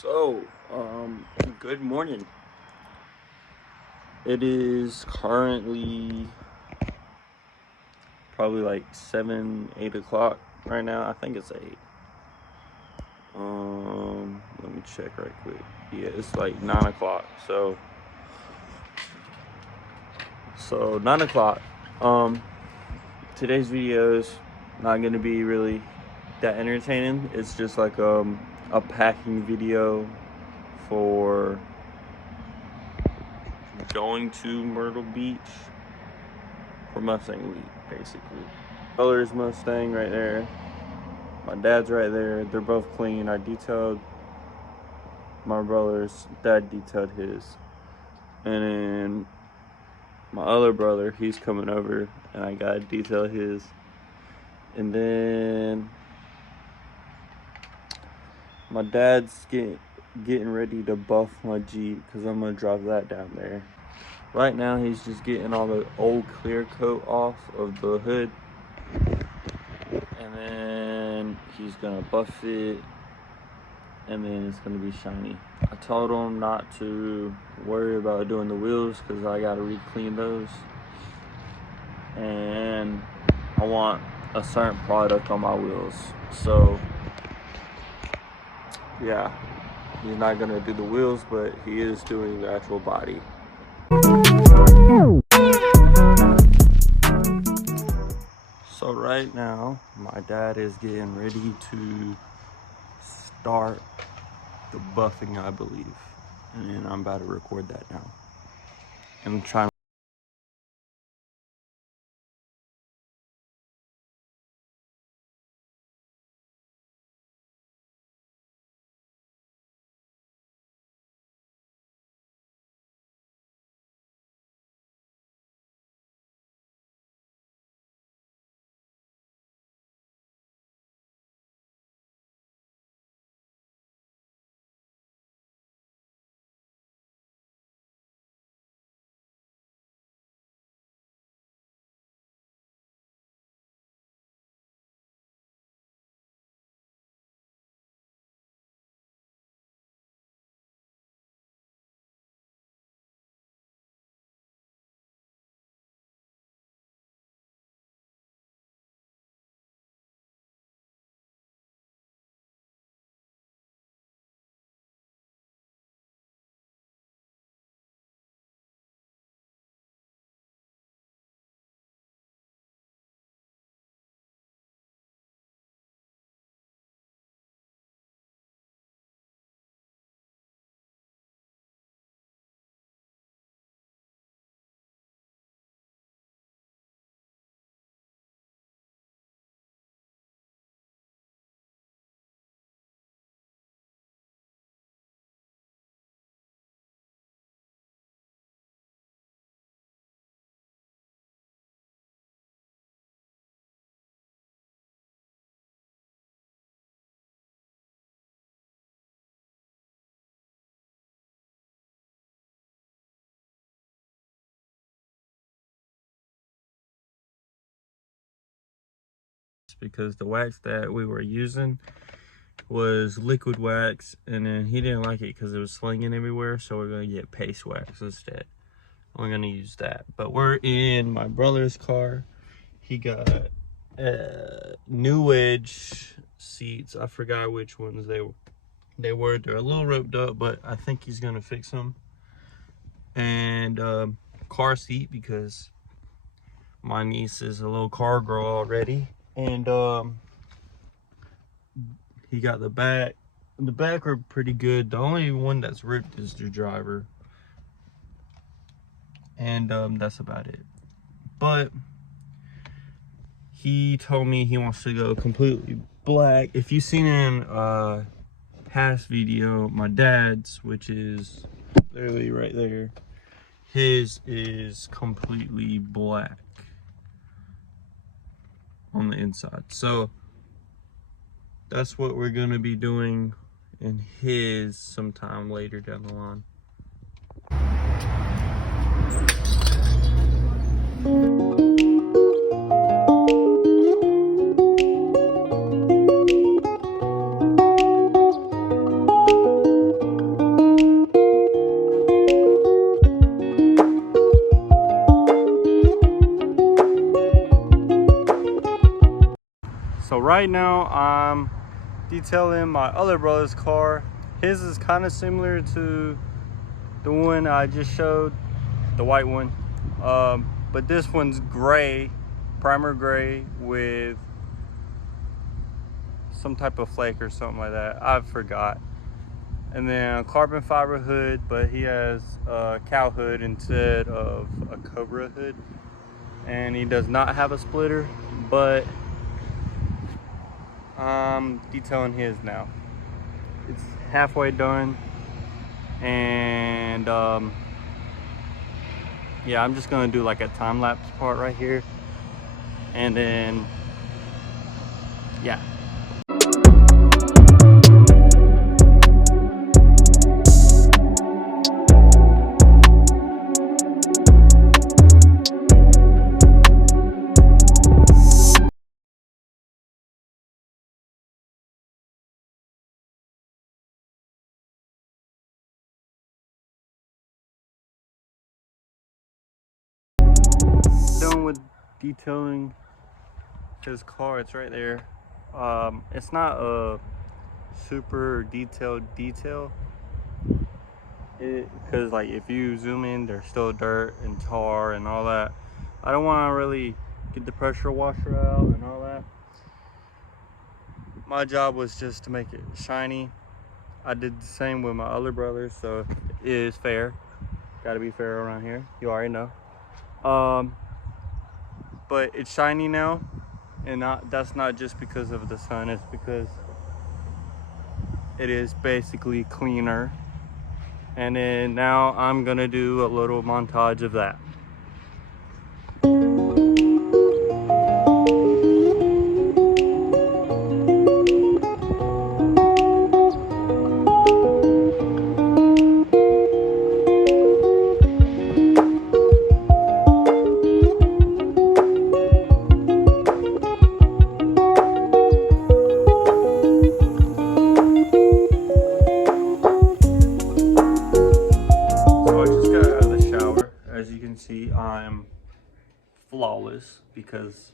So, good morning. It is currently probably like 8 o'clock right now. I think it's 8. Let me check right quick. Yeah, it's like 9 o'clock. So 9 o'clock. Today's video is not gonna be really that entertaining. It's just like a packing video for going to Myrtle Beach for Mustang week, basically. Brother's Mustang right there. My dad's right there. They're both clean. I detailed my brother's. Dad detailed his. And then my other brother, he's coming over, and I gotta detail his. And then my dad's getting ready to buff my Jeep because I'm gonna drive that down there. Right now, he's just getting all the old clear coat off of the hood, and then he's gonna buff it, and then it's gonna be shiny. I told him not to worry about doing the wheels because I gotta re-clean those, and I want a certain product on my wheels. So yeah, he's not gonna do the wheels, but he is doing the actual body. So right now, my dad is getting ready to start the buffing, I believe. And then I'm about to record that now. I'm trying because the wax that we were using was liquid wax, and then he didn't like it because it was slinging everywhere, so we're gonna get paste wax instead. We're gonna use that. But we're in my brother's car. He got new wedge seats. I forgot which ones they were. They're a little roped up, but I think he's gonna fix them. And car seat, because my niece is a little car girl already. And he got the back. The back are pretty good. The only one that's ripped is the driver. And that's about it. But he told me he wants to go completely black. If you've seen in past video, my dad's, which is literally right there, his is completely black on the inside. So that's what we're gonna be doing in his sometime later down the line. right now I'm detailing my other brother's car. His is kind of similar to the one I just showed, the white one, but this one's gray, primer gray with some type of flake or something like that. I forgot. And then a carbon fiber hood, but he has a cow hood instead of a Cobra hood. And he does not have a splitter, but I'm detailing his now. It's halfway done, and yeah, I'm just gonna do like a time-lapse part right here, and then yeah. Done with detailing his car. It's right there. It's not a super detailed detail, because like if you zoom in, there's still dirt and tar and all that. I don't want to really get the pressure washer out and all that. My job was just to make it shiny. I did the same with my other brothers, so it is fair. Got to be fair around here. You already know. But it's shiny now, and that's not just because of the sun. It's because it is basically cleaner. And then now I'm gonna do a little montage of that. As you can see, I'm flawless, because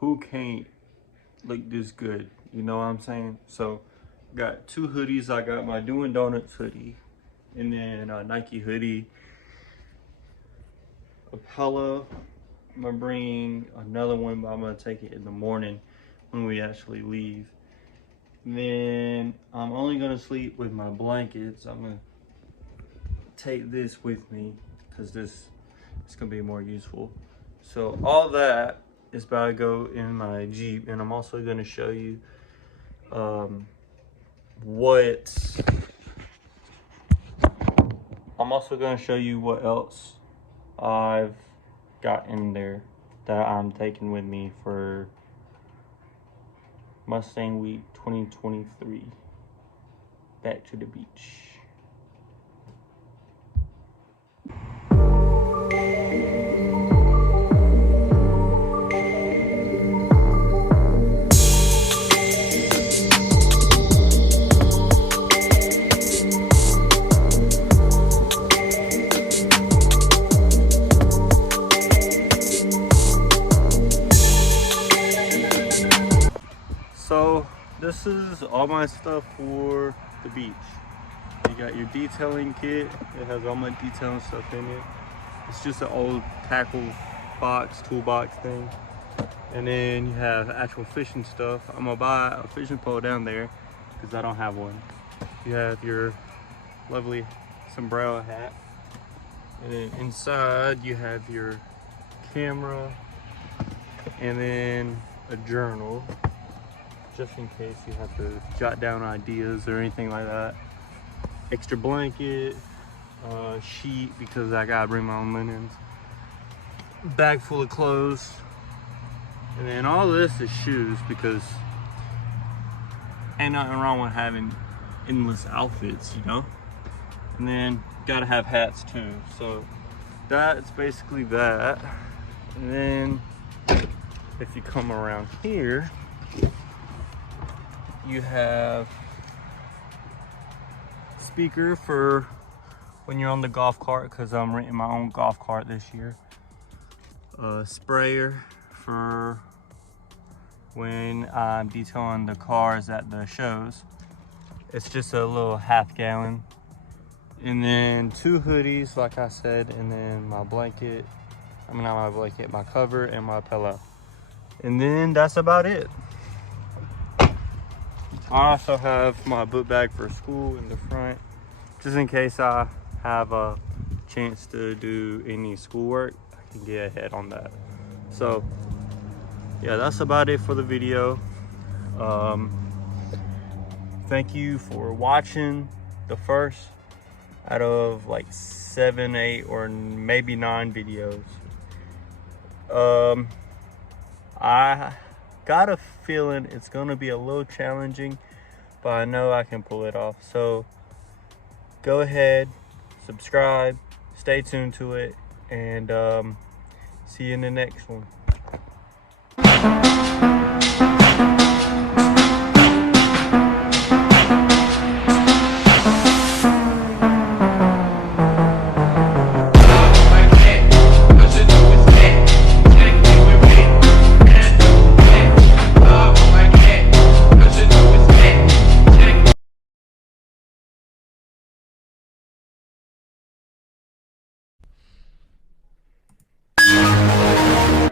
who can't look this good? You know what I'm saying? So, got two hoodies. I got my Doing Donuts hoodie, and then a Nike hoodie. A pillow. I'm gonna bring another one, but I'm gonna take it in the morning when we actually leave. And then I'm only gonna sleep with my blankets. I'm gonna take this with me, because this is gonna be more useful. So all that is about to go in my Jeep, and I'm also gonna show you what else I've got in there that I'm taking with me for Mustang Week 2023. Back to the beach. So this is all my stuff for the beach. You got your detailing kit. It has all my detailing stuff in it. It's just an old tackle box, toolbox thing. And then you have actual fishing stuff. I'm gonna buy a fishing pole down there because I don't have one. You have your lovely sombrero hat. And then inside you have your camera, and then a journal, just in case you have to jot down ideas or anything like that. Extra blanket, sheet, because I gotta bring my own linens. Bag full of clothes. And then all this is shoes, because ain't nothing wrong with having endless outfits, you know? And then gotta have hats too. So that's basically that. And then if you come around here, you have speaker for when you're on the golf cart, because I'm renting my own golf cart this year. Sprayer for when I'm detailing the cars at the shows. It's just a little half gallon. And then 2 hoodies, like I said, and then my blanket. I mean, not my blanket, my cover and my pillow. And then that's about it. I also have my book bag for school in the front, just in case I have a chance to do any schoolwork, I can get ahead on that. So yeah, that's about it for the video. Thank you for watching the first out of like 7, 8, or maybe 9 videos. I got a feeling it's gonna be a little challenging, but I know I can pull it off. So go ahead, subscribe, stay tuned to it, and see you in the next one.